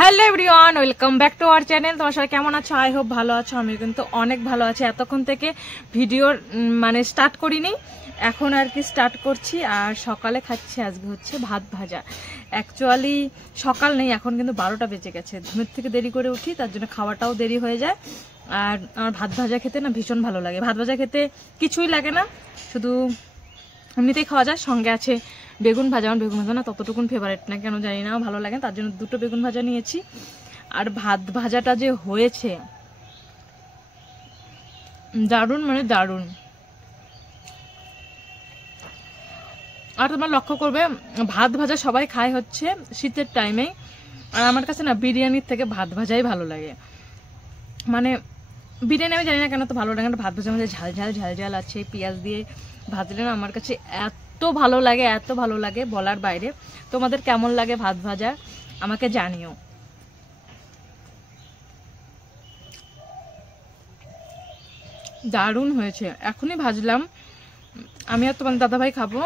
Hello everyone, welcome back to our channel. তোমার সবাই কেমন আছো? আই হোপ ভালো আছো। আমি কিন্তু অনেক ভালো আছি। এতক্ষণ থেকে ভিডিওর স্টার্ট করিনি, এখন আর কি স্টার্ট করছি। আর সকালে খাচ্ছি আজকে হচ্ছে ভাত ভাজা। অ্যাকচুয়ালি সকাল নেই, এখন কিন্তু 12টা বেজে গেছে। ঘুমের থেকে দেরি করে উঠি, তার জন্য খাওয়াটাও দেরি হয়ে যায়। আর আমার ভাত ভাজা খেতে না ভীষণ ভালো লাগে। ভাত ভাজা খেতে কিছুই লাগে না, শুধু এমনিতেই খাওয়া যায়। সঙ্গে আছে বেগুন ভাজা। আমার বেগুন ভাজা না ততটুকুন ফেভারিট না, কেন জানি না, ভালো লাগে, তার জন্য 2টো বেগুন ভাজা নিয়েছি। আর ভাত ভাজাটা যে হয়েছে দারুণ, দারুণ। আর তোমরা লক্ষ্য করবে, ভাত ভাজা সবাই খায় হচ্ছে শীতের টাইমে। আর আমার কাছে না বিরিয়ানির থেকে ভাত ভাজাই ভালো লাগে। বিরিয়ানি আমি জানি না কেন তো ভালো লাগে না। ভাত ভাজার মধ্যে ঝাল ঝাল ঝাল ঝাল আছে, পেঁয়াজ দিয়ে ভাজলে না আমার কাছে এত ভালো লাগে, এত ভালো লাগে বলার বাইরে। তোমাদের কেমন লাগে ভাত ভাজা আমাকে জানিও। দারুণ হয়েছে, এখনই ভাজলাম। আমি আর তোমার দাদাভাই খাবো।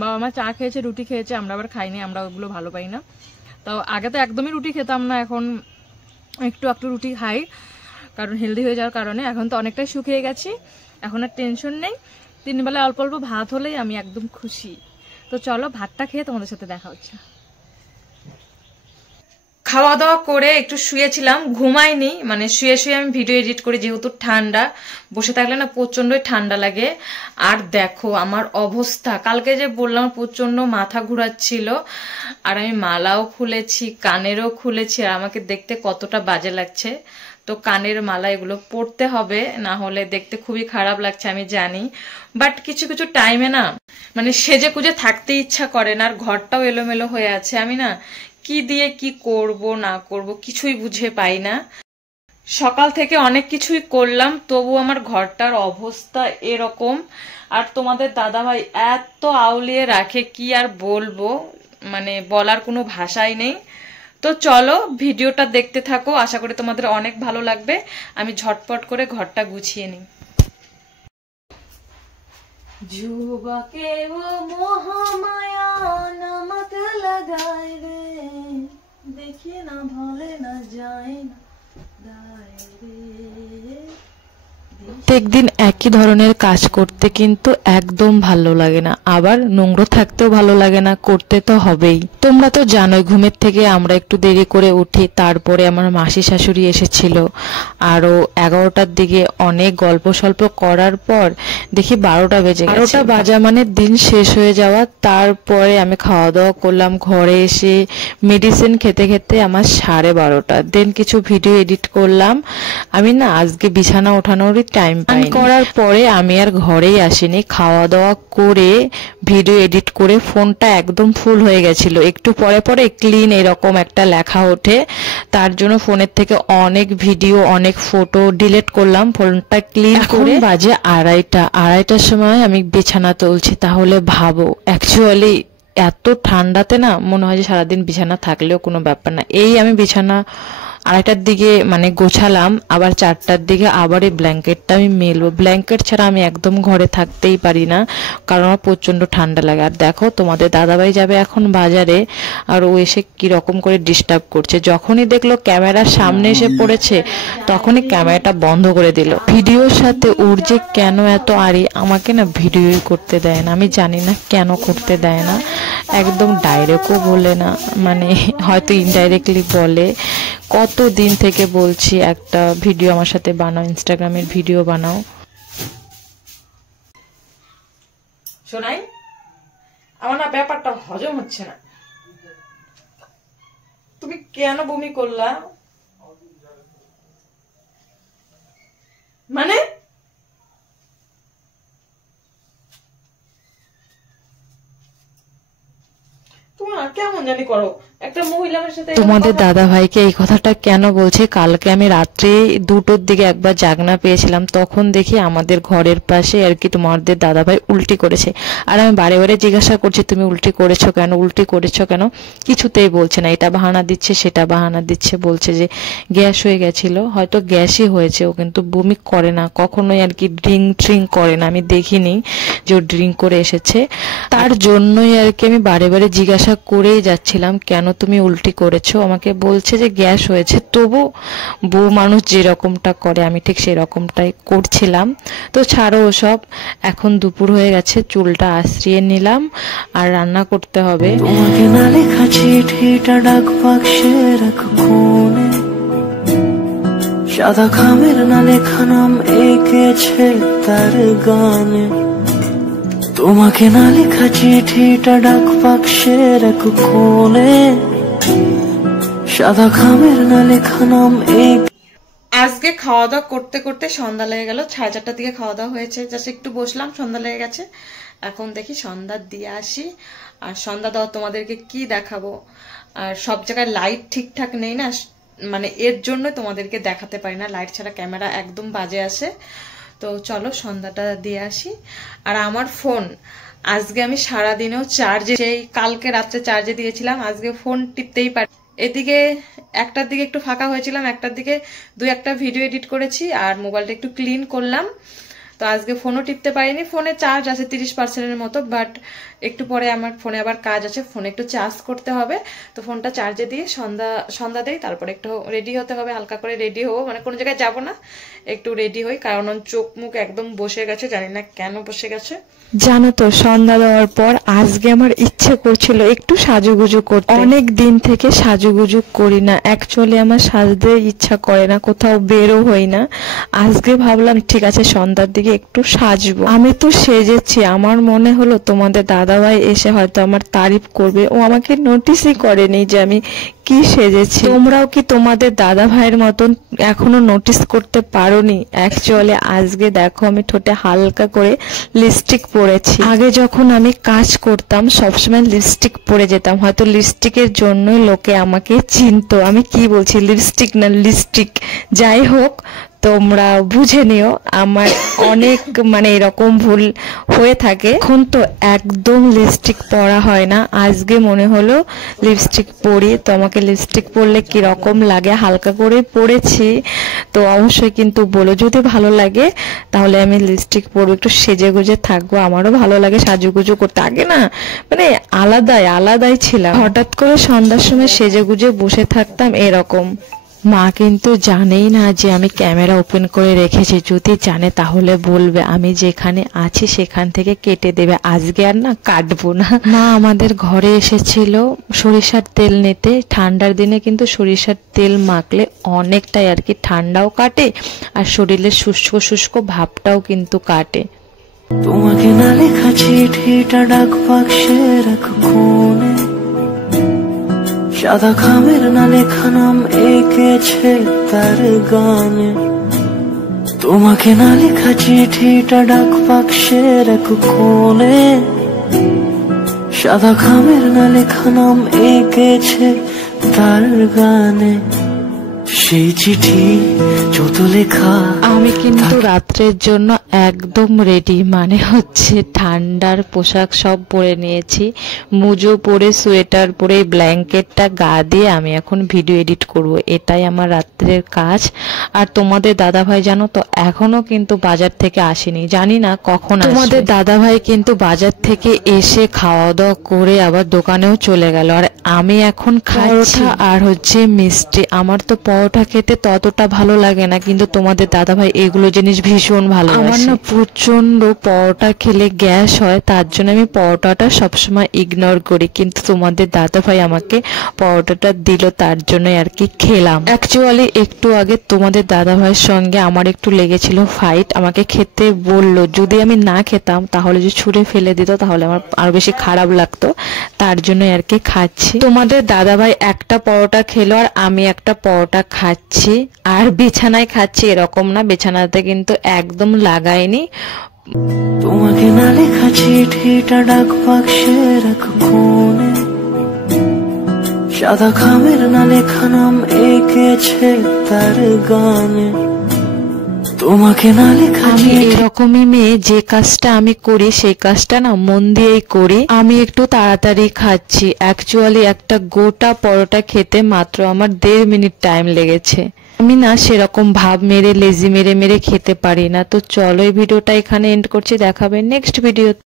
বাবা মা চা খেয়েছে, রুটি খেয়েছে, আমরা আবার খাইনি, আমরা ওগুলো ভালো পাই না। তো আগে তো একদমই রুটি খেতাম না, এখন একটু একটু রুটি খাই, কারণ হেলদি হয়ে যাওয়ার কারণে। এখন তো অনেকটাই শুকিয়ে গেছি, এখন আর টেনশন নেই। 3 বেলায় অল্প অল্প ভাত হলেই আমি একদম খুশি। তো চলো ভাতটা খেয়ে তোমাদের সাথে দেখা হচ্ছে। খাওয়া দাওয়া করে একটু শুয়েছিলাম, ঘুমাইনি। শুয়ে শুয়ে আমি ভিডিও এডিট করি, যেহেতু ঠান্ডা, বসে থাকলে না প্রচন্ডই ঠান্ডা লাগে। আর দেখো আমার অবস্থা, কালকে যে বললাম প্রচন্ড মাথা ঘুরাচ্ছিল, আর আমি মালাও খুলেছি, কানেরও খুলেছি, আর আমাকে দেখতে কতটা বাজে লাগছে। তো কানের মালা এগুলো পরতে হবে, না হলে দেখতে খুবই খারাপ লাগছে আমি জানি। বাট কিছু কিছু টাইমে না সেজে কুজে থাকতে ইচ্ছা করে না, আর ঘরটাও এলোমেলো হয়ে আছে। আমি না কি দিয়ে কি করব না করব কিছুই বুঝে পাই না। সকাল থেকে অনেক কিছুই করলাম, তবু আমার ঘরটার অবস্থা এরকম। আর তোমাদের দাদাভাই এত আউলিয়ে রাখে, কি আর বলবো, বলার কোনো ভাষাই নেই। তো চলো ভিডিওটা দেখতে থাকো, আশা করি তোমাদের অনেক ভালো লাগবে। আমি ঝটপট করে ঘরটা গুছিয়ে নিই। যুবকে ও মহামায়া নামক লাগায় রে, দেখি না ভলে না যায় না প্রত্যেকদিন একই ধরনের কাজ করতে কিন্তু একদম ভালো লাগে না, আবার নোংরা থাকতেও ভালো লাগে না, করতে তো হবেই। তোমরা তো জানোই ঘুমের থেকে আমরা একটু দেরি করে উঠি। তারপরে আমার মাসি শাশুড়ি এসেছিল, আরো 11টার দিকে অনেক গল্প সল্প করার পর দেখি 12টা বেজে গেছে। 12টা বাজা দিন শেষ হয়ে যাওয়া। তারপরে আমি খাওয়া দাওয়া করলাম, ঘরে এসে মেডিসিন খেতে খেতে আমার 12:30। দেন কিছু ভিডিও এডিট করলাম। আমি না আজকে বিছানা ওঠানোরই টাইম পাইনি। করার পরে আমি আর ঘরেই আসিনি, খাওয়া দাওয়া করে ভিডিও এডিট করে ফোনটা একদম ফুল হয়ে গেছিল। একটু পরে পরে ক্লিন এরকম একটা লেখা ওঠে, তার জন্য ফোনের থেকে অনেক ভিডিও অনেক ফটো ডিলিট করলাম, ফোনটা ক্লিন করে। বাজে 2:30টার সময় আমি বিছানা তুলছি। তাহলে ভাবো, অ্যাকচুয়ালি এত ঠান্ডাতে না মনে হয় যে সারাদিন বিছানা থাকলেও কোনো ব্যাপার না। এই আমি বিছানা 2:30টার দিকে গোছালাম, আবার 4টার দিকে আবার এই ব্ল্যাঙ্কেটটা আমি মেলবো। ব্ল্যাঙ্কেট ছাড়া আমি একদম ঘরে থাকতেই পারি না, কারণ আমার প্রচন্ড ঠান্ডা লাগে। আর দেখো তোমাদের দাদাভাই যাবে এখন বাজারে, আর ও এসে কি রকম করে ডিস্টার্ব করছে। যখনই দেখলো ক্যামেরার সামনে এসে পড়েছে, তখনই ক্যামেরাটা বন্ধ করে দিল। ভিডিওর সাথে ওর যে কেন এত আড়ি, আমাকে না ভিডিওই করতে দেয় না। আমি জানি না কেন করতে দেয় না, একদম ডাইরেক্টও বলে না, হয়তো ইনডাইরেক্টলি বলে। কতদিন থেকে বলছি একটা ভিডিও আমার সাথে বানাও, ইনস্টাগ্রামের ভিডিও বানাও। শোনাই, আমার না ব্যাপারটা হজম হচ্ছে না। তুমি কেন বমি করলা? কেমন জানি করো একটা মহিলার সাথে। তোমাদের দাদা ভাইকে এই কথাটা কেন বলছে, কালকে আমি রাত্রে 2টোর দিকে একবার জাগনা পেয়েছিলাম, তখন দেখি আমাদের ঘরের পাশে আর কি তোমাদের দাদা ভাই উল্টি করেছে। আর আমি বারে বারে জিজ্ঞাসা করছি, তুমি উল্টি করেছো কেন, উল্টি করেছো কেন? কিছুতেই বলছে না, এটা বাহানা দিচ্ছে সেটা বাহানা দিচ্ছে, বলছে যে গ্যাস হয়ে গেছিল। হয়তো গ্যাসই হয়েছে, ও কিন্তু বমি করে না কখনোই, আর কি ড্রিঙ্ক করে না, আমি দেখিনি যে ও ড্রিঙ্ক করে এসেছে। তার জন্যই আর কি আমি বারে বারে জিজ্ঞাসা করেই যাচ্ছিলাম, কেন তুমি উল্টি করেছো। আমাকে বলছে যে গ্যাস হয়েছে, তবু বউ মানুষ যেরকমটা করে আমি ঠিক সেরকমটাই করছিলাম। তো ছাড়ো ওসব, এখন দুপুর হয়ে গেছে, চুলটা আশ্রিয়ে নিলাম আর রান্না করতে হবে। তোমাকে না লেখা চিঠিটা ডাক বাক্সে রাখো কোণে, সাদা খামের না লেখা নাম এঁকেছে তার গানে। তোমাকে না লেখা চিঠিটা ডাক বাক্সে রাখো কোণে, সাদা খামের না লেখা নাম আজকে খাওয়া দাওয়া করতে করতে সন্ধ্যা লেগে গেল। 4:30টার দিকে খাওয়া দাওয়া হয়েছে, জাস্ট একটু বসলাম, সন্ধ্যা লেগে গেছে। এখন দেখি সন্ধ্যা দিয়ে আসি। আর সন্ধ্যা দেওয়া তোমাদেরকে কি দেখাবো, আর সব জায়গায় লাইট ঠিকঠাক নেই না, মানে এর জন্য তোমাদেরকে দেখাতে পারি না, লাইট ছাড়া ক্যামেরা একদম বাজে আসে। তো চলো সন্ধ্যাটা দিয়ে আসি। আর আমার ফোন আজকে আমি সারাদিনেও চার্জে, সেই কালকে রাত্রে চার্জে দিয়েছিলাম, আজকে ফোন টিপতেই পারি। এদিকে 1টার দিকে একটু ফাঁকা হয়েছিলাম, 1টার দিকে 2-1টা ভিডিও এডিট করেছি আর মোবাইলটা একটু ক্লিন করলাম। তো আজকে ফোনও টিপতে পারিনি, ফোনে চার্জ আছে 30%-এর মতো, বাট একটু পরে আমার ফোনে আবার কাজ আছে, ফোনে একটু চার্জ করতে হবে। তো ফোনটা চার্জে দিয়ে সন্ধ্যা দেই, তারপরে একটু রেডি হতে হবে, হালকা করে রেডি হবো, মানে কোনো জায়গায় যাবো না, একটু রেডি হই, কারণ চোখ মুখ একদম বসে গেছে, জানি না কেন বসে গেছে। জানো তো, সন্ধ্যা দেওয়ার পর আজকে আমার ইচ্ছে করছিল একটু সাজুগুজু করতে। অনেক দিন থেকে সাজুগুজু করি না, অ্যাকচুয়ালি আমার সাজতে ইচ্ছা করে না, কোথাও বেরো হই না। আজকে ভাবলাম ঠিক আছে সন্ধ্যার দিকে একটু সাজবো। আমি তো সেজেছি, আমার মনে হলো তোমাদের দাদাভাই এসে হয়তো আমার তারিফ করবে, ও আমাকে নোটিসই করেনি যে আমি কি সেজেছি। তোমরাও কি তোমাদের দাদা ভাইয়ের মতন এখনো নোটিস করতে পারোনি? অ্যাকচুয়ালি আজকে দেখো আমি ঠোঁটে হালকা করে লিপস্টিক পরেছি। আগে যখন আমি কাজ করতাম সবসময় লিপস্টিক পরে যেতাম, হয়তো লিপস্টিকের জন্যই লোকে আমাকে চিনতো। আমি কি বলছি, লিপস্টিক না লিপস্টিক, যাই হোক তোমরা বুঝে নিও, আমার অনেক মানে এরকম ভুল হয়ে থাকে। এখন তো একদম লিপস্টিক পরা হয় না, আজকে মনে হলো লিপস্টিক পরি। তো আমাকে লিপস্টিক পরলে কিরকম লাগে, হালকা করে পরেছি, তো অবশ্যই কিন্তু বলো যদি ভালো লাগে, তাহলে আমি লিপস্টিক পরবো, একটু সেজে গুজে থাকবো। আমারও ভালো লাগে সাজুগুজু করতে, আগে না মানে আলাদাই ছিলাম, হঠাৎ করে সন্ধ্যার সময় সেজে গুজে বসে থাকতাম এরকম। মা কিন্তু জানেই না যে আমি ক্যামেরা ওপেন করে রেখেছি, যদি জানে তাহলে বলবে, আমি যেখানে আছি সেখান থেকে কেটে দেবে, আজকে আর না কাটবো না। মা আমাদের ঘরে এসেছিল সরিষার তেল নিতে, ঠান্ডার দিনে কিন্তু সরিষার তেল মাখলে অনেকটাই আর কি ঠান্ডাও কাটে আর শরীরের শুষ্ক শুষ্ক ভাবটাও কিন্তু কাটে। তোমাকে না লেখা চিঠিটা ডাক বাক্সে রাখো কোণে, সাদা খামের না লেখা নাম এঁকেছে তার গানে। তোমাকে না লেখা চিঠিটা ডাক বাক্সে রাখো কোণে, সাদা খামের না লেখা নাম এঁকেছে তার গানে। সেই চিঠি যত লেখা। আমি কিন্তু রাত্রের জন্য একদম রেডি, মানে হচ্ছে ঠান্ডার পোশাক সব পরে নিয়েছি, মুজো পরে, সোয়েটার পরে, ব্ল্যাঙ্কেটটা গা দিয়ে আমি এখন ভিডিও এডিট করব, এটাই আমার রাত্রের কাজ। আর তোমাদের দাদাভাই জানো তো এখনো কিন্তু বাজার থেকে আসেনি, জানি না কখন আসবে। তোমাদের দাদাভাই কিন্তু বাজার থেকে এসে খাওয়া দাওয়া করে আবার দোকানেও চলে গেল, আর আমি এখন খাচ্ছি আর হচ্ছে মিষ্টি। আমার তো পরোটা খেতে ততটা ভালো লাগে না, কিন্তু তোমাদের দাদাভাই এগুলো জিনিস ভীষণ ভালো। আমার না প্রচন্ড পরোটা খেলে গ্যাস হয়, তার জন্য আমি পরোটাটা সবসময় ইগনোর করি, কিন্তু তোমাদের দাদাভাই আমাকে পরোটাটা দিল, তার জন্য আর কি খেলাম। অ্যাকচুয়ালি একটু আগে তোমাদের দাদাভাইয়ের সঙ্গে আমার একটু লেগেছিল ফাইট, আমাকে খেতে বলল, যদি আমি না খেতাম তাহলে যে ছুঁড়ে ফেলে দিত তাহলে আমার আরো বেশি খারাপ লাগতো, তার জন্য আর কি খাচ্ছি। তোমাদের দাদাভাই একটা পরোটা খেলো আর আমি একটা পরোটা খাচ্ছি, আর বিছানায় খাচ্ছি এরকম না, বিছানাতে কিন্তু একদম লাগাইনি। তোমাকে না লেখা চিঠিটা ডাক বাক্সে রাখো কোণে, সাদা খামের না লেখা নাম এঁকেছে তার গানে। তোমাকে না লেখা। আমি এরকমই মেয়ে, যে কাজটা আমি করি সেই কাজটা না মন দিয়েই করি। আমি একটু তাড়াতাড়ি খাচ্ছি, অ্যাকচুয়ালি একটা গোটা পরোটা খেতে মাত্র আমার 1.5 মিনিট টাইম লেগেছে। আমি না সেরকম ভাব মেরে লেজি মেরে খেতে পারি না। তো চলো এই ভিডিওটা এখানে এন্ড করছি, দেখাবে নেক্সট ভিডিও।